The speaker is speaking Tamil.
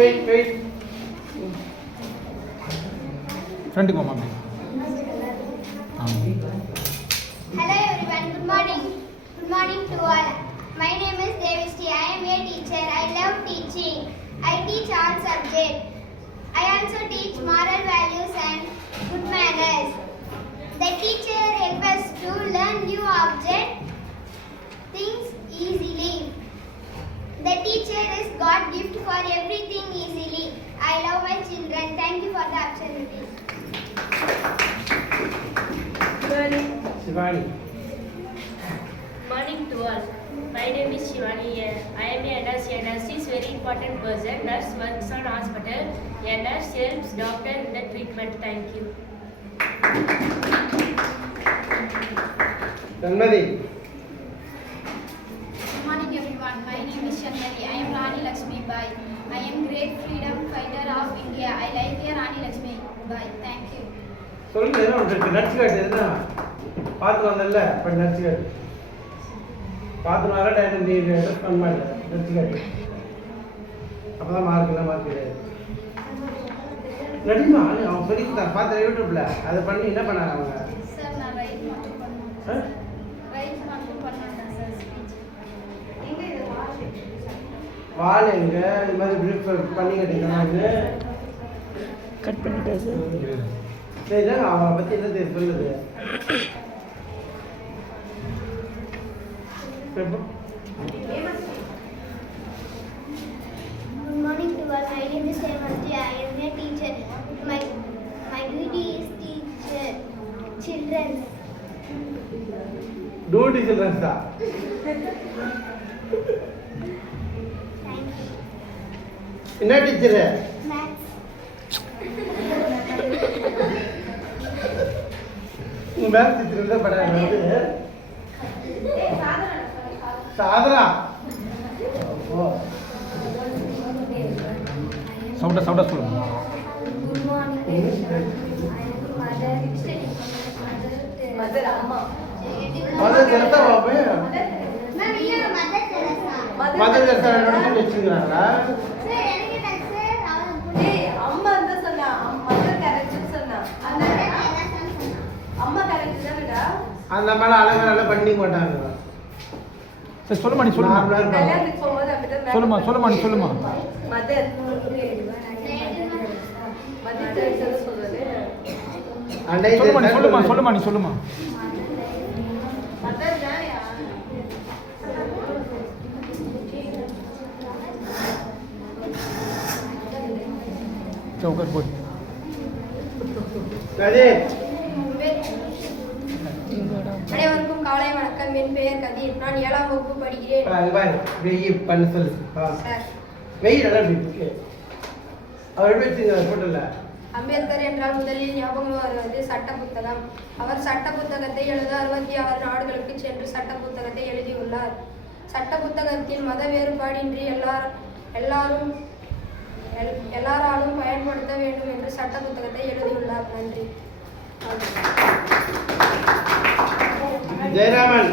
wait. Front go, mom. Hello everyone, good morning. Good morning to all. My name is Devishti. I am a teacher. I love teaching. I teach all subjects. I also teach moral values and good manners. The teacher helps us to learn new objects, things easily. The teacher is God gift for everything easily. I love my children. Thank you for the opportunity. Shivani. Morning to all. My name is Shivani. I am a nurse. A nurse is very important person. Nurse works on hospital. A nurse helps doctor in the treatment. Thank you. Tanmadi. Good morning everyone. My name is Shanmali. I am Rani Lakshmi Bai. I am great freedom fighter of India. I like here Rani Lakshmi Bai. Thank you. சொல்லுங்க என்ன உங்களுக்கு நட்ஸ் காட்டு எதுனா பார்த்து வந்தல்ல இப்போ நட்ஸ் காட்டு பார்த்து வர டைம் நீ அட்ரஸ் பண்ண மாட்டேன் நட்ஸ் காட்டு அப்போ தான் மார்க் கிடையாது நடிமா அவன் சொல்லி கொடுத்தான் பார்த்து யூடியூப்ல அதை பண்ணி என்ன பண்ணாங்க அவங்க Sir, நான் ரைட் மட்டும் பண்ணுவேன். ரைட் மட்டும் பண்ணுவேன் சார் ஸ்பீச். எங்க இது வால் எங்க இது மாதிரி பிரீஃப் பண்ணி கட்டிக்கலாம் கட் பண்ணிட்டா சார் சரி அவனை பற்றி என்ன தெரியும் சொல்லுது Good morning to all. My name is Sevanti. I am a teacher. My duty is teacher children. Duty childrens தான் Thank you. என்ன டீச்சரு Maths. உங்கள் மேம் டீச்சர் தான் படம் வந்து சாதனா ஓ சவுண்டா சொல்லுங்க. Good morning. I am mother. Mother Teresa Babu Ma'am, you are Mother Teresa. Mother Teresa சொல்லி வச்சுக்கிறாங்களா Sir, எனக்கு தான் sir. அவளுக்கு ஏய் அம்மா அந்த சொன்னா மதர் கேரக்டர் சொன்னா அந்த Mother Teresa சொன்னா. அம்மா கேரக்டர் தானடா அந்த மேலே அழகாக பண்ணி மாட்டாங்க சரி சொல்லுமா நீ சொல்லுமா நார்மலாக இருப்பாங்க கல்யாணத்துக்கு போகும்போது அப்படிதான் சொல்லுமா நீ சொல்லுமா மதர் மதர் கேரக்டர் சொல்றது அண்டை சொல்லுமா நீ சொல்லுமா மதர் தானயா சவுக்கர் போய் கதிர் அனைவருக்கும் காலை வணக்கம். என் பெயர் கதிர். நான் 7ஆம் வகுப்பு படிக்கிறேன். பாரு வெய்ய பண்ண சொல்லு சார், வெய்ய நல்லா இருக்கு அவர் எப்படி வச்சுங்க போட்டல அம்பேத்கர் என்றால் முதலில் ஞாபகம் வருவது சட்ட புத்தகம். அவர் சட்ட புத்தகத்தை எழுத 66 நாடுகளுக்கு சென்று சட்ட புத்தகத்தை எழுதியுள்ளார். சட்ட புத்தகத்தில் மத வேறுபாடின்றி எல்லாராலும் பயன்படுத்த வேண்டும் என்று சட்ட புத்தகத்தை எழுதியுள்ளார். நன்றி. ஜெயராமன்